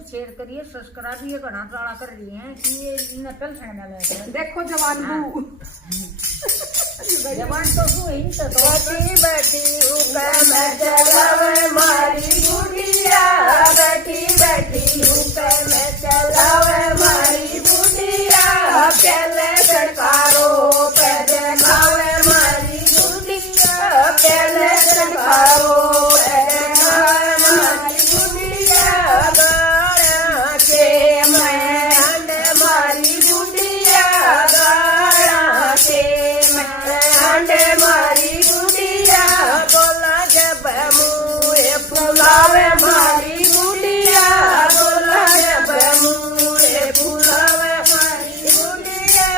जरूर शेयर करिए, सब्सक्राइब ये घना टाड़ा कर रही हैं कि ये इन्हें कल खाने लगे। देखो जवान बू जवान तो हूँ ही तो बैठी बैठी हुक्म चलावे मारी बुढ़िया, बैठी बैठी हुक्म चलावे मारी बुढ़िया, पहले सरकारो पे देखावे मारी बुढ़िया, पहले सरकारो पे देखावे मारी बुढ़िया, गाड़ा के मैं अंडे मारी बुढ़िया, गाड़ा के मैं अंडे मारी बुढ़िया, बोला जब मुँह फुलावे मारी बुढ़िया, बोला जब मुँह फुलावे मारी बुढ़िया,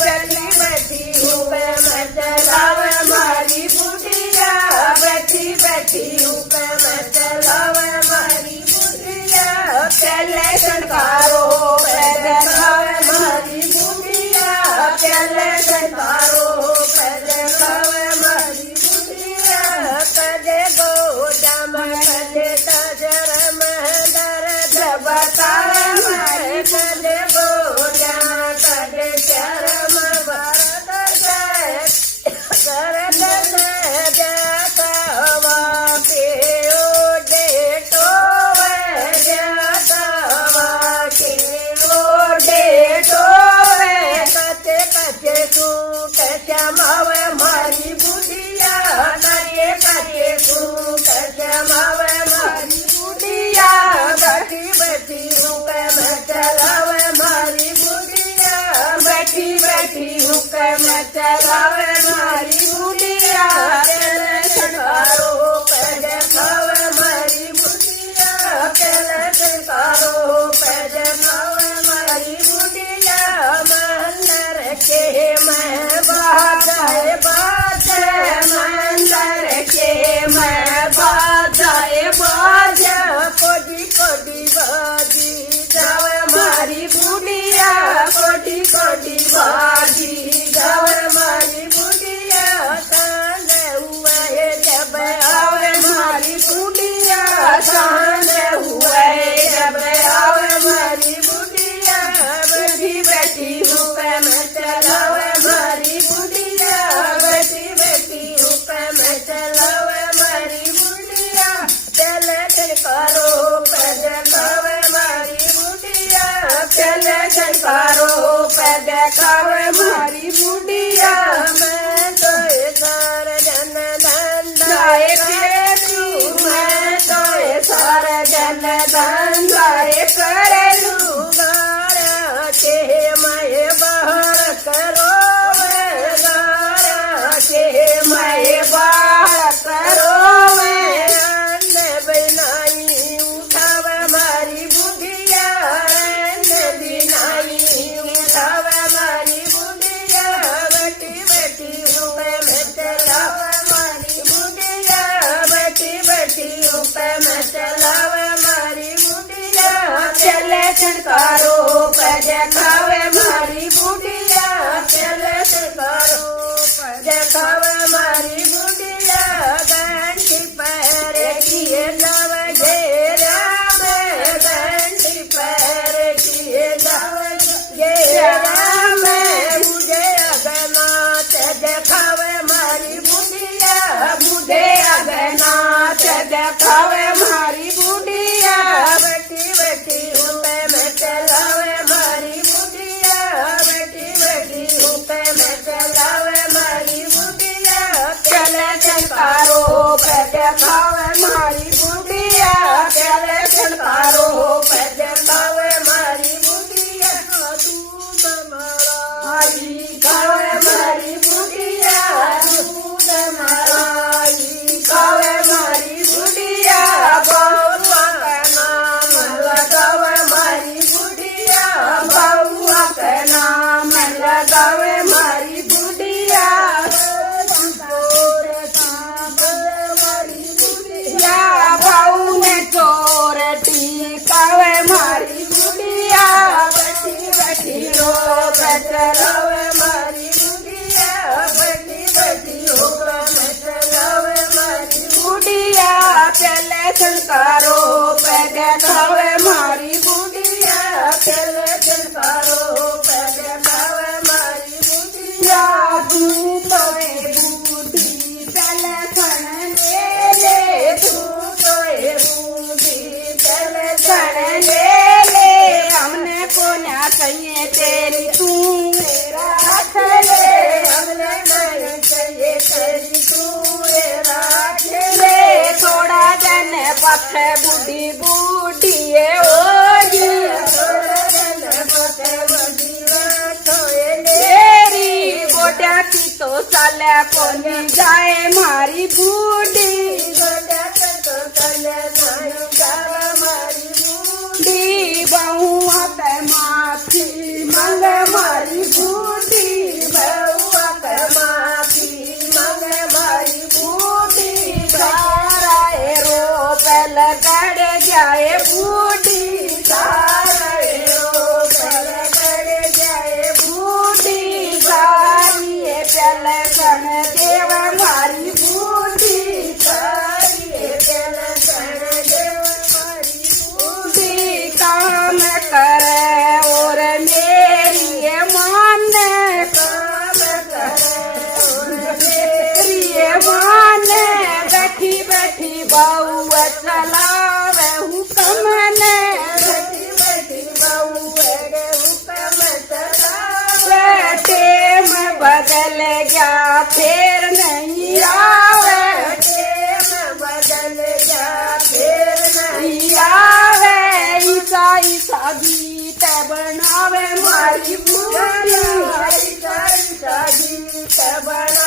बैठी बैठी हुक्म चलावे मारी बुढ़िया, बैठी बैठी हुक्म चलावे मारी बुढ़िया, पहले सरकारो पे देखावे मारी बुढ़िया, पहले सरकारो पे देखावे मारी बुढ़िया, कदे गोदाम कदे तजर दर्द बतावे मारी, कदे गोदाम कदे शर्म बरद दर्द जातवा पे ओडे टोवे, जातवा के ओडे टोवे, कचे कचे सूट चमावे मारी बुढ़िया, कचे कचे सूट चमावे मारी बुढ़िया, बैठी बैठी हुक्म चलावे मारी बुढ़िया, बैठी बैठी हुक्म चलावे मारी बुढ़िया, पहले सरकारो पे देखावे मारी बुढ़िया, पहले सरकारो पे देखावे मारी बुढ़िया, मंदिर के मैं बाजाए बाजे, मंदिर के मैं बाजाए बाजे, कोडी कोडी बाजी जावे मारी बुढ़िया, कोडी कोडी बाजी जावे मारी बुढ़िया, तांडे हुए जब आवे मारी बुढ़िया, तांडे हुए जब आवे मारी बुढ़िया, बैठी बैठी हुक्म चलावे मारी बुढ़िया, बैठी बैठी हुक्म चलावे मारी बुढ़िया, पहले सरकारो पे देखावे मारी बुढ़िया, पहले सरकारो पे देखावे मारी बुढ़िया, मैं तो सार जन धंधाए करेलू, मैं तो सार जन धंधाए करेलू, गाड़ा के मैं बाहर करो, गाड़ा के मैं बाहर करो, अन्य बिनाई उठावे मारी बुढ़िया, अन्य बिनाई उठावे मारी बुढ़िया, बैठी बैठी हुक्म चलावे मारी बुढ़िया, बैठी बैठी हुक्म चलावे मारी बुढ़िया, चले सरकारो पे देखावे मारी बुढ़िया, चले सरकारो पे देखावे मारी बुढ़िया, घंटी पैर किए जावे घेरा में, घंटी पैर किए जावे घेरा में, मुझे अगनाथ देखावे मारी बुढ़िया, मुझे अगनाथ देखावे मारी बुढ़िया, बैठी बैठी हुक्म चलावे मारी बुढ़िया, बैठी बैठी हुक्म चलावे मारी बुढ़िया, चले सरकारो पे देखावे मारी बुढ़िया, चले सरकारो पे देखावे मारी बुढ़िया, दूध मलाई खावे मारी बुढ़िया, दूध मलाई खावे मारी बुढ़िया, बउआ का नाम लगावे मारी बुढ़िया, बउआ का नाम लगावे मारी बुढ़िया, भाऊ ने चोर टीकावे मारी बुढ़िया, बैठी बैठी रो चलावे मारी बुढ़िया, बैठी बैठी हुक्म चलावे मारी बुढ़िया, चले संस्कारों पे देखावे मारी कोन्या चाहिए तेरी तू राख ले हमने नहीं चाहिए तेरी तू राख ले थोड़ा दिन पथ बूढ़ी बूढ़ी ओ जी थोड़ा दिन पथ बूढ़ी तेरी गोड्या की तो साले कोनी जाए मारी बूढ़ी गोड्या की तो साले कोनी जाए मारी बूढ़ी बहुआ पे माफी मंग मारी बूढ़ी बहुआ पे माफी मंग मारी बूढ़ी सारा रो पल गड़ जाए बूढ़ी सारा रो पल गड़ जाए बूढ़ी सारी पल कण देव मारी बूढ़ी सारी पल कण देव मारी बूढ़ी काम करे और मेरी मान काम करे और मेरी मान बैठी बैठी बहू चलावे हुक्म ने बैठी बैठी बहू हुक्म चलावे टेम बदल गया फिर नहीं आवे टेम बदल गया फिर नहीं आवे ईसा ईसा गीत बनावे मारी बूढ़ी ईसा ईसा गीत बनावे